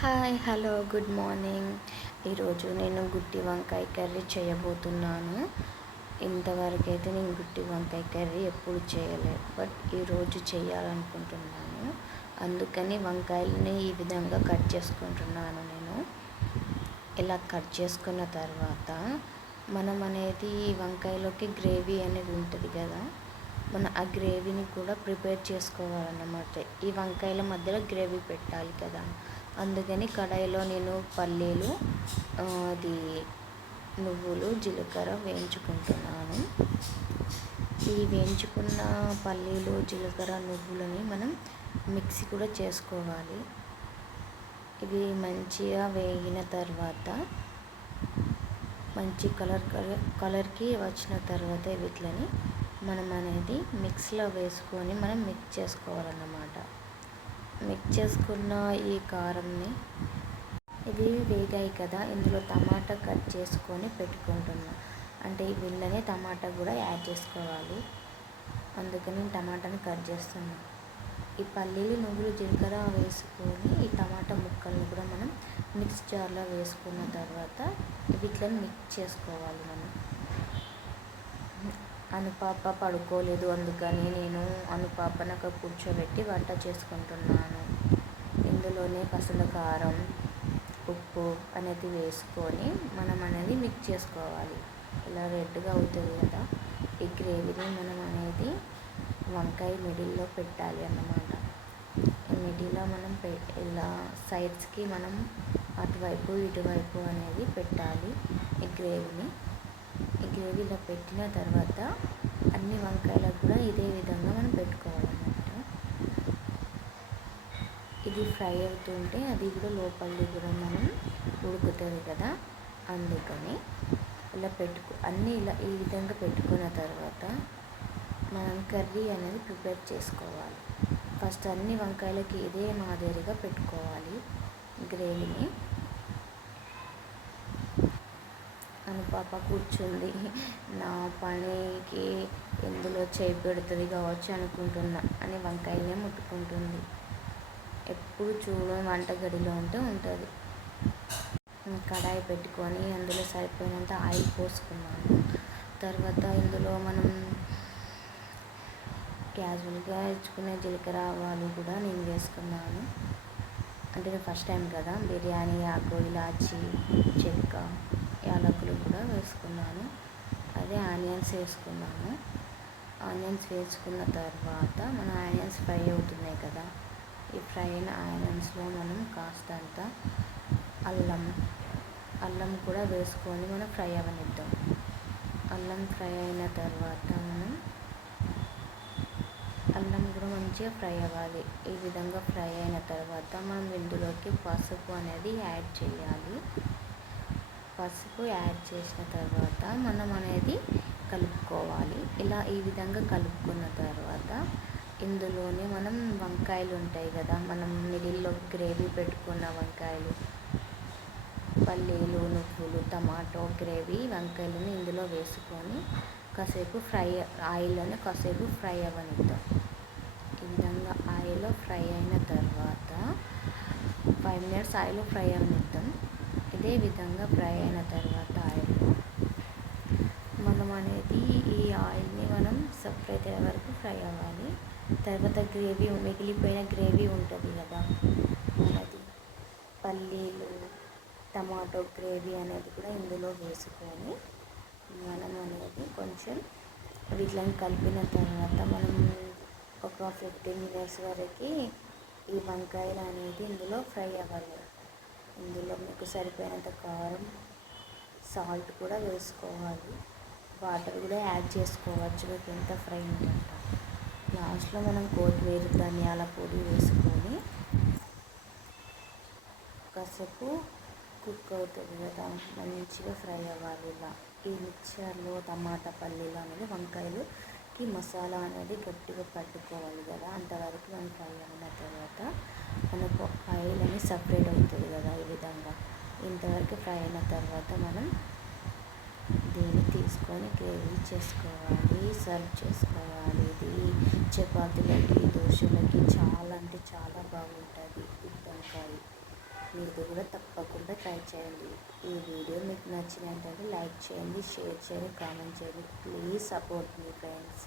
Hi hello good morning. ఈరోజు నేను గుట్టి వంకాయ కర్రీ చేయబోతున్నాను. ఇంతవరకు అయితే నేను గుట్టి వంకాయ కర్రీ ఎప్పుడు చేయలేదు బట్ ఈరోజు చేయాలనుకుంటున్నాను. అందుకని వంకాయలని ఈ విధంగా కట్ చేసుకుంటున్నాను నేను. ఇలా కట్ చేసుకున్న తర్వాత మనం అనేది వంకాయలోకి గ్రేవీ అనేది ఉంటుంది కదా మన ఆ గ్రేవీని కూడా ప్రిపేర్ చేసుకోవాలన్నమాట. ఈ వంకాయల మధ్యలో గ్రేవీ పెట్టాలి కదా. అందుకని కడాయిలో నేను పల్లీలు అది నువ్వులు జీలకర్ర వేయించుకుంటున్నాను. ఈ వేయించుకున్న పల్లీలు జీలకర్ర నువ్వులని మనం మిక్సీ కూడా చేసుకోవాలి. ఇవి మంచిగా వేగిన తర్వాత మంచి కలర్ కలర్కి వచ్చిన తర్వాత వీటిని మనం అనేది మిక్స్లో వేసుకొని మనం మిక్స్ చేసుకోవాలన్నమాట. మిక్స్ చేసుకున్న ఈ కారంని. ఇది వేగాయి కదా ఇందులో టమాటా కట్ చేసుకొని పెట్టుకుంటున్నా. అంటే ఈ టమాటా కూడా యాడ్ చేసుకోవాలి. అందుకని టమాటాని కట్ చేస్తున్నా. ఈ పల్లీలు నువ్వులు జీలకర్ర వేసుకొని ఈ టమాటా ముక్కల్ని కూడా మనం మిక్స్ జార్లో వేసుకున్న తర్వాత వీటిని మిక్స్ చేసుకోవాలి మనం. అనుపాప పడుకోలేదు. అందుకని నేను అనుపాపను కూర్చోబెట్టి వంట చేసుకుంటున్నాను. ఇందులోనే పసల కారం ఉప్పు అనేది వేసుకొని మనం అనేది మిక్స్ చేసుకోవాలి. ఇలా రెడ్గా అవుతుంది కదా. ఈ గ్రేవీని మనం అనేది వంకాయ మిడిల్లో పెట్టాలి అన్నమాట. మిడిల్లో మనం పె ఇలా సైడ్స్కి మనం అటువైపు ఇటువైపు అనేది పెట్టాలి ఈ గ్రేవీని గ్రేవీలో పెట్టిన తర్వాత అన్ని వంకాయలకు కూడా ఇదే విధంగా మనం పెట్టుకోవాలన్నమాట. ఇది ఫ్రై అవుతుంటే అది కూడా లోపలిది కూడా మనం ఉడుకుతుంది కదా అందుకని ఇలా పెట్టుకో అన్నీ ఇలా ఈ విధంగా పెట్టుకున్న తర్వాత మనం కర్రీ అనేది ప్రిపేర్ చేసుకోవాలి. ఫస్ట్ అన్ని వంకాయలకి ఇదే మాదిరిగా పెట్టుకోవాలి గ్రేవీని. కానీ పాప కూర్చుంది. నా పనికి ఎందులో చేయి పెడుతుంది కావచ్చు అనుకుంటున్నా అని వంకాయలే ముట్టుకుంటుంది. ఎప్పుడు చూడు వంటగదిలో ఉంటే ఉంటుంది. కడాయి పెట్టుకొని అందులో సరిపోయినంత ఆయిల్ పోసుకున్నాను. తర్వాత ఇందులో మనం క్యాజువల్గా ఇచ్చుకునే జీలకర్ర ఆవాలు కూడా నేను వేసుకున్నాను. అంటే నేను ఫస్ట్ టైం కదా. బిర్యానీ ఆకు ఇలాచి చెక్క వేసుకున్నాను. అదే ఆనియన్స్ వేసుకున్నాను. ఆనియన్స్ వేసుకున్న తర్వాత మన ఆనియన్స్ ఫ్రై అవుతున్నాయి కదా ఈ ఫ్రై అయిన ఆనియన్స్లో మనం కాస్తంత అల్లం అల్లం కూడా వేసుకొని మనం ఫ్రై అవ్వనిద్దాం అల్లం ఫ్రై అయిన తర్వాత మనం అల్లం కూడా మంచిగా ఫ్రై అవ్వాలి. ఈ విధంగా ఫ్రై అయిన తర్వాత మనం ఇందులోకి పసుపు అనేది యాడ్ చేయాలి. పసుపు యాడ్ చేసిన తర్వాత మనం అనేది కలుపుకోవాలి. ఇలా ఈ విధంగా కలుపుకున్న తర్వాత ఇందులోనే మనం వంకాయలు ఉంటాయి కదా మనం మిడిల్లో గ్రేవీ పెట్టుకున్న వంకాయలు పల్లీలు నువ్వులు టమాటో గ్రేవీ వంకాయలను ఇందులో వేసుకొని కాసేపు ఫ్రై ఆయిల్లోనే కాసేపు ఫ్రై అవ్వనిద్దాం. ఈ విధంగా ఆయిల్లో ఫ్రై అయిన తర్వాత ఫైవ్ మినిట్స్ ఆయిల్ ఫ్రై అవ్వనిద్దాం. ఇదే విధంగా ఫ్రై అయిన తర్వాత ఆయిల్. మనం అనేది ఈ ఆయిల్ని మనం సపరేట్ అయ్యే వరకు ఫ్రై అవ్వాలి. తర్వాత గ్రేవీ మిగిలిపోయిన గ్రేవీ ఉంటుంది కదా అది పల్లీలు టమాటో గ్రేవీ అనేది కూడా ఇందులో వేసుకొని మనం అనేది కొంచెం వీటిని కలిపిన తర్వాత మనం ఒక ఫిఫ్టీన్ మినిట్స్ వరకు ఈ వంకాయలు అనేది ఇందులో ఫ్రై అవ్వాలి. ఇందులో మీకు సరిపోయినంత కారం సాల్ట్ కూడా వేసుకోవాలి. వాటర్ కూడా యాడ్ చేసుకోవచ్చు. మీకు ఎంత ఫ్రై ఉందంట లాస్ట్లో మనం కొత్తిమీర ధనియాల పొడి వేసుకొని కాసేపు కుక్ అవుతుంది కదా. మంచిగా ఫ్రై అవ్వాలి ఇలా. ఈ మిక్చర్లో టమాటా పల్లీలు అనేది వంకాయలు వంకాయలుకి మసాలా అనేది గట్టిగా పట్టుకోవాలి కదా అంతవరకు మనం ఫ్రై అయిన తర్వాత మనకు ఆయిల్ అనేది సపరేట్ అవుతుంది కదా ఈ విధంగా. ఇంతవరకు ఫ్రై అయిన తర్వాత మనం దీన్ని తీసుకొని గ్రేవీ చేసుకోవాలి సర్వ్ చేసుకోవాలి. ఇది చపాతీలకి దోశలకి చాలా అంటే చాలా బాగుంటుంది. వంకాయ మీరు కూడా తప్పకుండా ట్రై చేయండి. ఈ వీడియో మీకు నచ్చినట్లయితే లైక్ చేయండి షేర్ చేయండి కామెంట్ చేయండి. Please support me friends